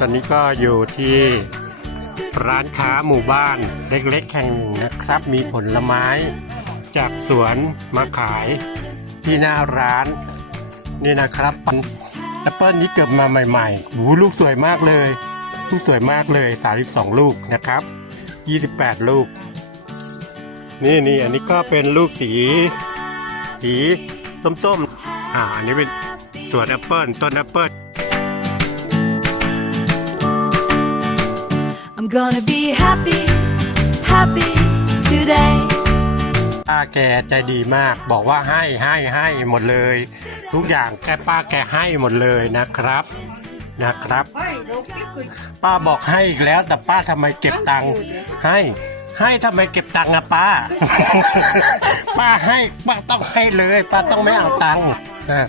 ตอนนี้ก็อยู่ที่ร้านค้าหมู่บ้านเล็กๆแห่งหนึ่งนะครับ มีผลไม้จากสวนมาขายที่หน้าร้านนี่นะครับแอปเปิลนี้เกิดมาใหม่ๆหูลูกสวยมากเลย ลูกสวยมากเลย 32 ลูกนะครับ 28 ลูก นี่นี่อันนี้ก็เป็นลูกสี สีส้มๆอ่าอันนี้เป็นสวนแอปเปิลต้นแอปเปิล gonna be happy, happy today. ป้าแกใจดีมาก บอกว่าให้ให้ให้หมดเลย ทุกอย่างแกป้าแกให้หมดเลยนะครับนะครับ ป้าบอกให้อีกแล้ว แต่ป้าทำไมเก็บตังค์ให้ ให้ทำไมเก็บตังค์อะป้า ป้าให้ป้าต้องให้เลย ป้าต้องไม่เอาตังค์นะ